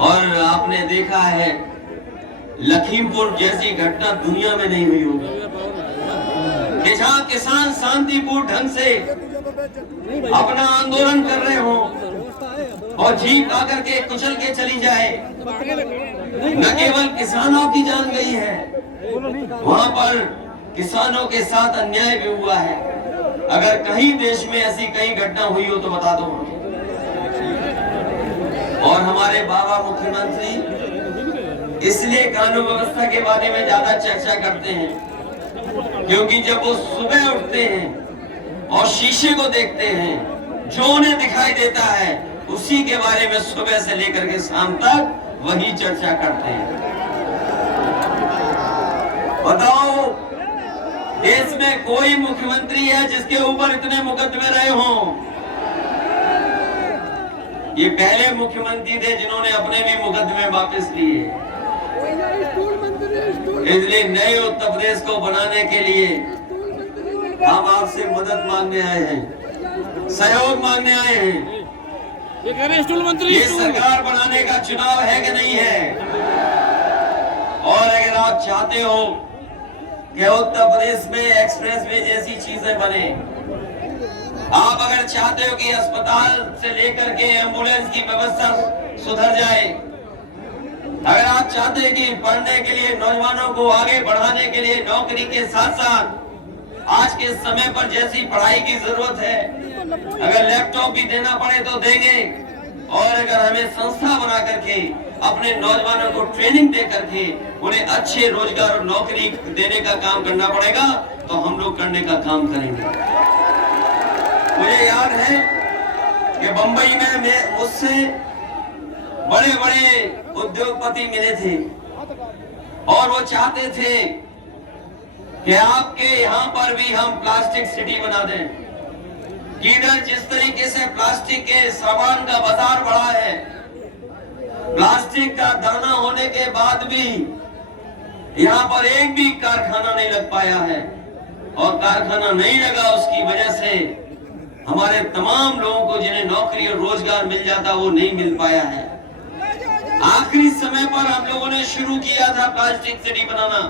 और आपने देखा है लखीमपुर जैसी घटना दुनिया में नहीं हुई होगी कि जहां किसान शांतिपूर्ण ढंग से अपना आंदोलन कर रहे हो और जीप आकर के कुचल के चली जाए। न केवल किसानों की जान गई है, वहां पर किसानों के साथ अन्याय भी हुआ है। अगर कहीं देश में ऐसी कहीं घटना हुई हो तो बता दो। और हमारे बाबा मुख्यमंत्री इसलिए कानून व्यवस्था के बारे में ज्यादा चर्चा करते हैं क्योंकि जब वो सुबह उठते हैं और शीशे को देखते हैं, जो उन्हें दिखाई देता है उसी के बारे में सुबह से लेकर के शाम तक वही चर्चा करते हैं। बताओ, देश में कोई मुख्यमंत्री है जिसके ऊपर इतने मुकदमे रहे हों? ये पहले मुख्यमंत्री थे जिन्होंने अपने भी मुकदमे वापस लिए। इसलिए नए उत्तर प्रदेश को बनाने के लिए हम आपसे मदद मांगने आए हैं, सहयोग मांगने आए हैं। ये सरकार बनाने का चुनाव है कि नहीं है? और अगर आप चाहते हो कि उत्तर प्रदेश में एक्सप्रेसवे जैसी चीजें बने, आप अगर चाहते हो कि अस्पताल से लेकर के एम्बुलेंस की व्यवस्था सुधर जाए, अगर आप चाहते हैं कि पढ़ने के लिए नौजवानों को आगे बढ़ाने के लिए नौकरी के साथ साथ आज के समय पर जैसी पढ़ाई की जरूरत है, अगर लैपटॉप भी देना पड़े तो देंगे। और अगर हमें संस्था बना करके अपने नौजवानों को ट्रेनिंग दे करके उन्हें अच्छे रोजगार और नौकरी देने का काम करना पड़ेगा तो हम लोग करने का काम करेंगे। मुझे याद है कि बंबई में मुझसे बड़े बड़े उद्योगपति मिले थे और वो चाहते थे कि आपके यहाँ पर भी हम प्लास्टिक सिटी बना दें। कि इधर जिस तरीके से प्लास्टिक के सामान का बाजार बढ़ा है, प्लास्टिक का दाना होने के बाद भी यहाँ पर एक भी कारखाना नहीं लग पाया है और कारखाना नहीं लगा, उसकी वजह से हमारे तमाम लोगों को जिन्हें नौकरी और रोजगार मिल जाता वो नहीं मिल पाया है। आखिरी समय पर हम लोगों ने शुरू किया था प्लास्टिक सिटी बनाना,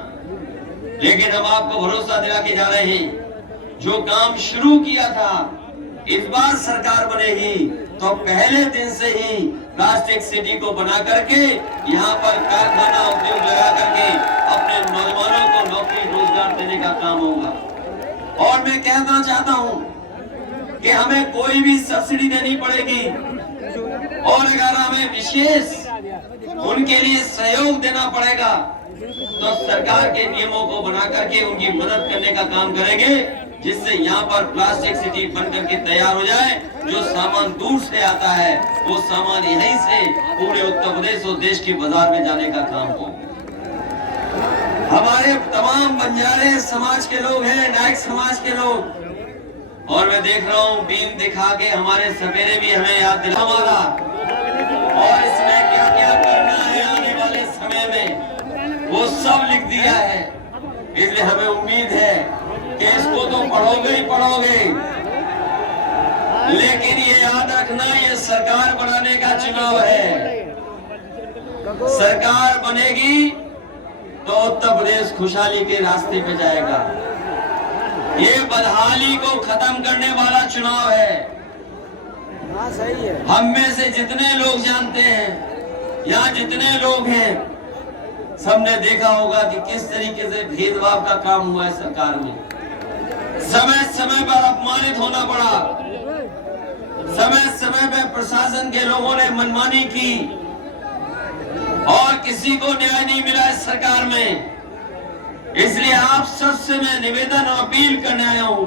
लेकिन हम आपको भरोसा दिला के जा रहे हैं, जो काम शुरू किया था इस बार सरकार बनेगी तो पहले दिन से ही प्लास्टिक सिटी को बना करके यहाँ पर कारखाना उद्योग लगा करके अपने नौजवानों को नौकरी रोजगार देने का काम होगा। और मैं कहना चाहता हूँ कि हमें कोई भी सब्सिडी देनी पड़ेगी और अगर हमें विशेष उनके लिए सहयोग देना पड़ेगा तो सरकार के नियमों को बना करके उनकी मदद करने का काम करेंगे, जिससे यहाँ पर प्लास्टिक सिटी बनकर के तैयार हो जाए। जो सामान दूर से आता है वो सामान यहीं से पूरे उत्तर प्रदेश और देश के बाजार में जाने का काम हो। हमारे तमाम बंजारे समाज के लोग हैं, नायक समाज के लोग, और मैं देख रहा हूँ बीन दिखा के हमारे सपेरे भी हमें याद दिला हमारा, और इसमें क्या क्या करना है आने वाले समय में वो सब लिख दिया है। इसलिए हमें उम्मीद है कि इसको तो पढ़ोगे ही पढ़ोगे, लेकिन ये याद रखना ये सरकार बनाने का चुनाव है। सरकार बनेगी तो उत्तर प्रदेश खुशहाली के रास्ते पे जाएगा। ये बदहाली को खत्म करने वाला चुनाव है। सही है। हम में से जितने लोग जानते हैं, यहाँ जितने लोग हैं, सबने देखा होगा कि किस तरीके से भेदभाव का काम हुआ है सरकार में। समय समय पर अपमानित होना पड़ा, समय समय पर प्रशासन के लोगों ने मनमानी की और किसी को न्याय नहीं मिला इस सरकार में। इसलिए आप सबसे मैं निवेदन और अपील करने आया हूं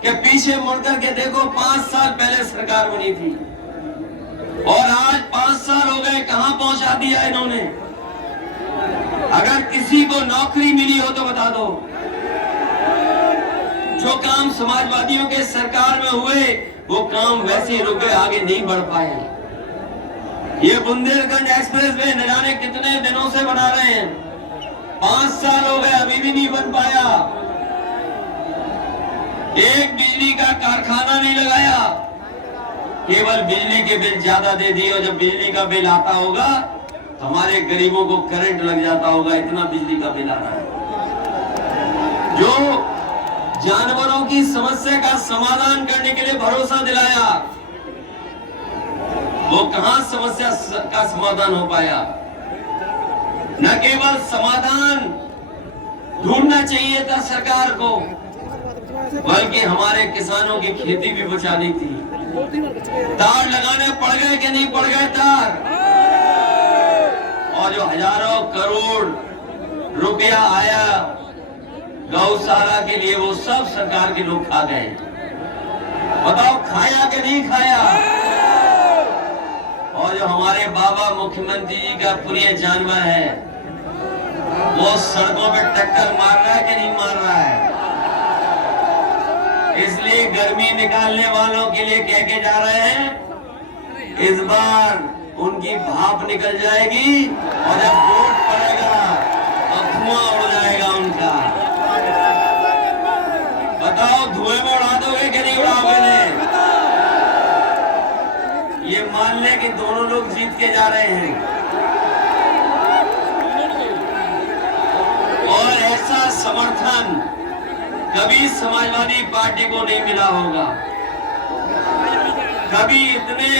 कि पीछे मुड़कर के देखो, 5 साल पहले सरकार बनी थी और आज 5 साल हो गए, कहां पहुंचा दिया इन्होंने। अगर किसी को नौकरी मिली हो तो बता दो। जो काम समाजवादियों के सरकार में हुए वो काम वैसे ही रुके, आगे नहीं बढ़ पाए। ये बुंदेलखंड एक्सप्रेसवे न जाने कितने दिनों से बना रहे हैं, 5 साल हो गए, अभी भी नहीं बन पाया। एक बिजली का कारखाना नहीं लगाया। केवल बिजली के बिल ज्यादा दे दिए, और जब बिजली का बिल आता होगा तो हमारे गरीबों को करंट लग जाता होगा, इतना बिजली का बिल आ रहा है। जो जानवरों की समस्या का समाधान करने के लिए भरोसा दिलाया, वो कहां समस्या का समाधान हो पाया। न केवल समाधान ढूंढना चाहिए था सरकार को, बल्कि हमारे किसानों की खेती भी बचानी थी। तार लगाने पड़ गए कि नहीं पड़ गए तार, और जो हजारों करोड़ रुपया आया गौशाला के लिए, वो सब सरकार के लोग खा गए। बताओ खाया कि नहीं खाया। और जो हमारे बाबा मुख्यमंत्री जी का प्रिय जानवर है, वो सड़कों पे टक्कर मार रहा है कि नहीं मार रहा है। इसलिए गर्मी निकालने वालों के लिए कह के जा रहे हैं, इस बार उनकी भाप निकल जाएगी, और जब वोट पड़ेगा तो धुआं उड़ जाएगा उनका। बताओ धुएं में उड़ा दोगे कि नहीं उड़ाओगे ने? ये मान ले कि दोनों लोग जीत के जा रहे हैं। और ऐसा समर्थन कभी समाजवादी पार्टी को नहीं मिला होगा। कभी इतने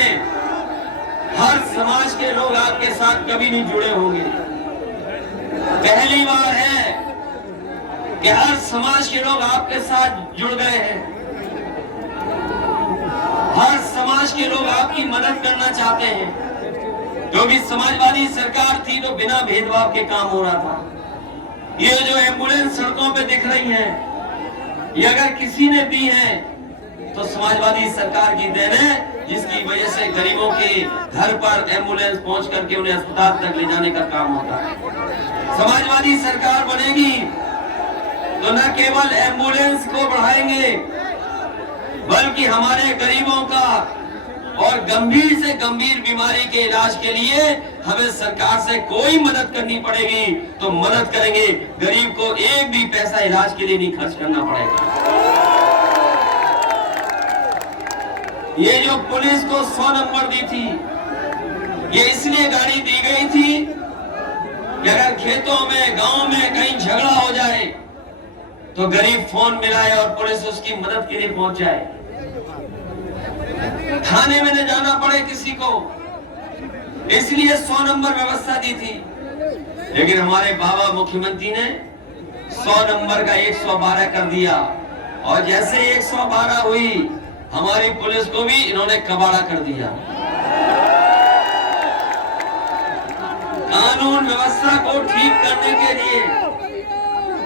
हर समाज के लोग आपके साथ कभी नहीं जुड़े होंगे। पहली बार है कि हर समाज के लोग आपके साथ जुड़ गए हैं। हर समाज के लोग आपकी मदद करना चाहते हैं, क्योंकि समाजवादी सरकार थी तो बिना भेदभाव के काम हो रहा था। ये जो एम्बुलेंस सड़कों पे दिख रही है, ये अगर किसी ने दी है तो समाजवादी सरकार की देन है, जिसकी वजह से गरीबों के घर पर एम्बुलेंस पहुंच करके उन्हें अस्पताल तक ले जाने का काम होता है। समाजवादी सरकार बनेगी तो न केवल एम्बुलेंस को बढ़ाएंगे, बल्कि हमारे गरीबों का और गंभीर से गंभीर बीमारी के इलाज के लिए हमें सरकार से कोई मदद करनी पड़ेगी तो मदद करेंगे। गरीब को एक भी पैसा इलाज के लिए नहीं खर्च करना पड़ेगा। ये जो पुलिस को 100 नंबर दी थी, ये इसलिए गाड़ी दी गई थी कि अगर खेतों में गांव में कहीं झगड़ा हो जाए तो गरीब फोन मिलाए और पुलिस उसकी मदद के लिए पहुंच जाए, थाने में न जाना पड़े किसी को। इसलिए 100 नंबर व्यवस्था दी थी। लेकिन हमारे बाबा मुख्यमंत्री ने 100 नंबर का 112 कर दिया, और जैसे 112 हुई हमारी पुलिस को भी इन्होंने कबाड़ा कर दिया। कानून व्यवस्था को ठीक करने के लिए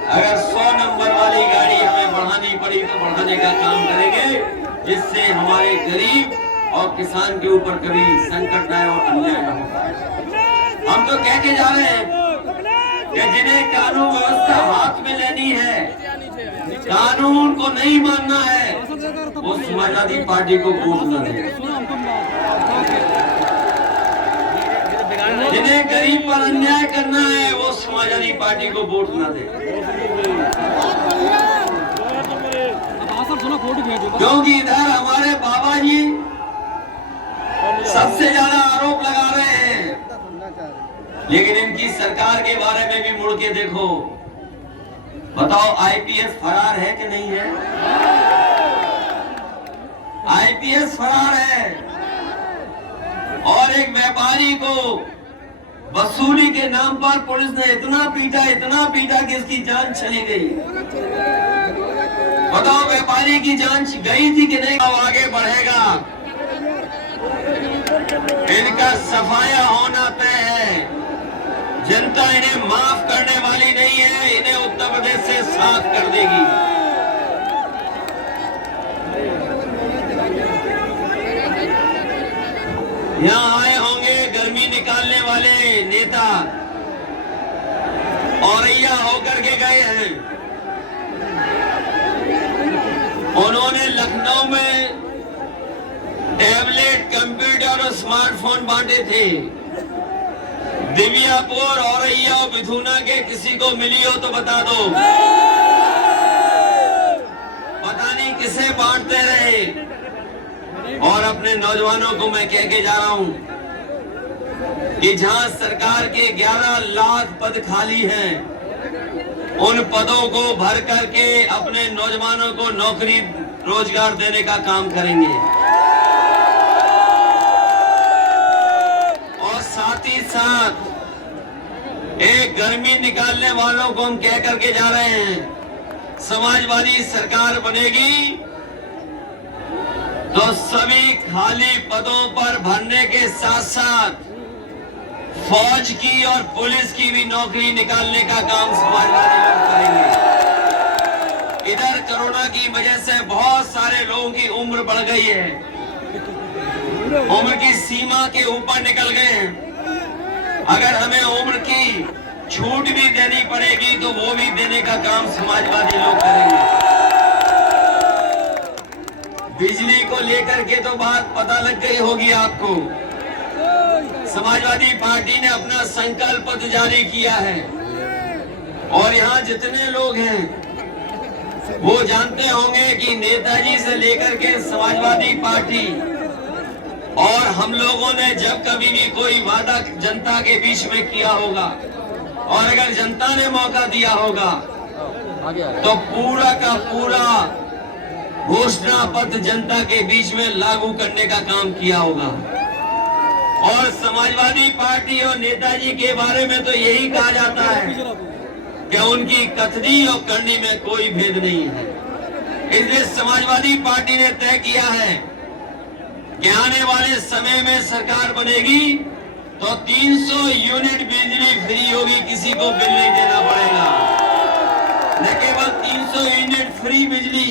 अगर 100 नंबर वाली गाड़ी हमें बढ़ानी पड़ी तो बढ़ाने का काम करेंगे, जिससे हमारे गरीब और किसान के ऊपर कभी संकट न आए और अन्याय न हो। हम तो कह के जा रहे हैं कि जिन्हें कानून व्यवस्था हाथ में लेनी है, कानून को नहीं मानना है, वो समाजवादी पार्टी को वोट न दे। जिन्हें गरीब पर अन्याय करना है, वो समाजवादी पार्टी को वोट न दे। क्योंकि इधर हमारे बाबा जी सबसे ज्यादा आरोप लगा रहे हैं, लेकिन इनकी सरकार के बारे में भी मुड़ के देखो। बताओ आईपीएस फरार है कि नहीं है? आईपीएस फरार है, और एक व्यापारी को वसूली के नाम पर पुलिस ने इतना पीटा कि इसकी जान चली गई। बताओ व्यापारी की जान गई थी कि नहीं? अब आगे बढ़ेगा, इनका सफाया होना तय है। जनता इन्हें माफ करने वाली नहीं है, इन्हें उत्तर प्रदेश से साफ कर देगी। यहाँ आए होंगे गर्मी निकालने वाले नेता, औरैया होकर के गए हैं। उन्होंने लखनऊ में टैबलेट, कंप्यूटर और स्मार्टफोन बांटे थे। दिव्यापुर, औरैया, बिथुना के किसी को मिली हो तो बता दो। पता नहीं किसे बांटते रहे। और अपने नौजवानों को मैं कह के जा रहा हूं कि जहां सरकार के 11 लाख पद खाली हैं, उन पदों को भर करके अपने नौजवानों को नौकरी रोजगार देने का काम करेंगे। और साथ ही साथ एक गर्मी निकालने वालों को हम कह करके जा रहे हैं, समाजवादी सरकार बनेगी तो सभी खाली पदों पर भरने के साथ साथ फौज की और पुलिस की भी नौकरी निकालने का काम समाजवादी लोग करेंगे। इधर कोरोना की वजह से बहुत सारे लोगों की उम्र बढ़ गई है, उम्र की सीमा के ऊपर निकल गए हैं। अगर हमें उम्र की छूट भी देनी पड़ेगी तो वो भी देने का काम समाजवादी लोग करेंगे। बिजली को लेकर के तो बात पता लग गई होगी आपको। समाजवादी पार्टी ने अपना संकल्प पत्र जारी किया है और यहाँ जितने लोग हैं वो जानते होंगे कि नेताजी से लेकर के समाजवादी पार्टी और हम लोगों ने जब कभी भी कोई वादा जनता के बीच में किया होगा और अगर जनता ने मौका दिया होगा तो पूरा का पूरा घोषणा पत्र जनता के बीच में लागू करने का काम किया होगा। और समाजवादी पार्टी और नेताजी के बारे में तो यही कहा जाता है कि उनकी कथनी और करनी में कोई भेद नहीं है। इसलिए समाजवादी पार्टी ने तय किया है कि आने वाले समय में सरकार बनेगी तो 300 यूनिट बिजली फ्री होगी, किसी को बिल नहीं देना पड़ेगा। न केवल 300 यूनिट फ्री बिजली,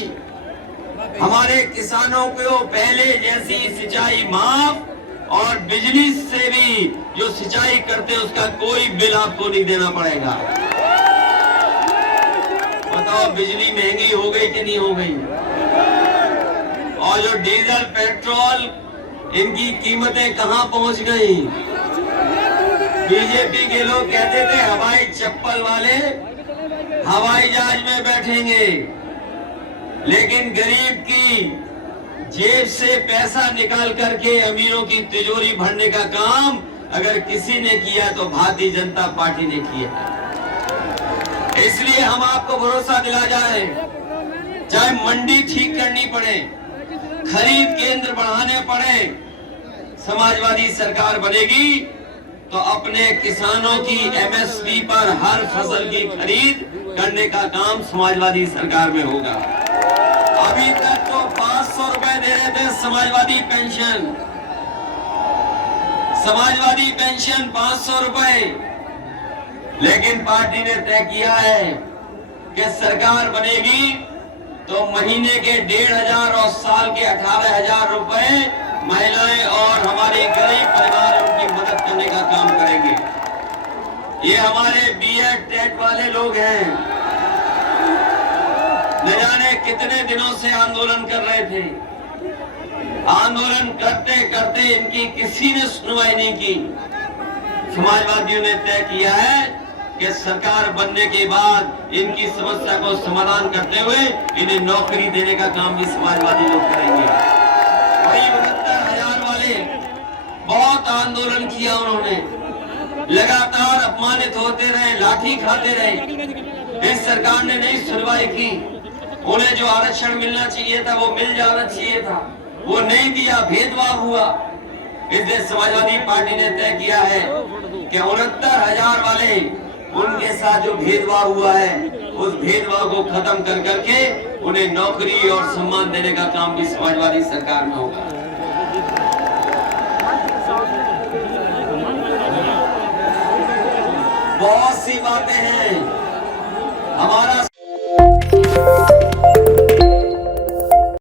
हमारे किसानों को पहले जैसी सिंचाई माफ और बिजली से भी जो सिंचाई करते हैं उसका कोई बिल आपको नहीं देना पड़ेगा। बताओ बिजली महंगी हो गई कि नहीं हो गई? और जो डीजल पेट्रोल इनकी कीमतें कहां पहुंच गई? बीजेपी के लोग कहते थे हवाई चप्पल वाले हवाई जहाज में बैठेंगे, लेकिन गरीब की जेब से पैसा निकाल करके अमीरों की तिजोरी भरने का काम अगर किसी ने किया तो भारतीय जनता पार्टी ने किया। इसलिए हम आपको भरोसा दिला जाए, चाहे मंडी ठीक करनी पड़े, खरीद केंद्र बढ़ाने पड़े, समाजवादी सरकार बनेगी तो अपने किसानों की एमएसपी पर हर फसल की खरीद करने का काम समाजवादी सरकार में होगा। अभी तक तो 500 रुपए दे रहे थे समाजवादी पेंशन, 500 रुपए, लेकिन पार्टी ने तय किया है कि सरकार बनेगी तो महीने के 1,500 और साल के 18,000 रुपए महिलाएं और हमारे गरीब परिवार उनकी मदद करने का काम करेंगे। ये हमारे बीएड टेट वाले लोग हैं, न जाने कितने दिनों से आंदोलन कर रहे थे। आंदोलन करते करते इनकी किसी ने सुनवाई नहीं की। समाजवादियों ने तय किया है कि सरकार बनने के बाद इनकी समस्या को समाधान करते हुए इन्हें नौकरी देने का काम भी समाजवादी लोग करेंगे। वही 69,000 वाले बहुत आंदोलन किया, उन्होंने लगातार अपमानित होते रहे, लाठी खाते रहे। इस सरकार ने नहीं सुनवाई की। उन्हें जो आरक्षण मिलना चाहिए था वो मिल जाना चाहिए था, वो नहीं दिया, भेदभाव हुआ। इसलिए समाजवादी पार्टी ने तय किया है कि 69,000 वाले उनके साथ जो भेदभाव हुआ है उस भेदभाव को खत्म कर करके उन्हें नौकरी और सम्मान देने का काम भी समाजवादी सरकार में होगा। बहुत सी बातें हैं हमारा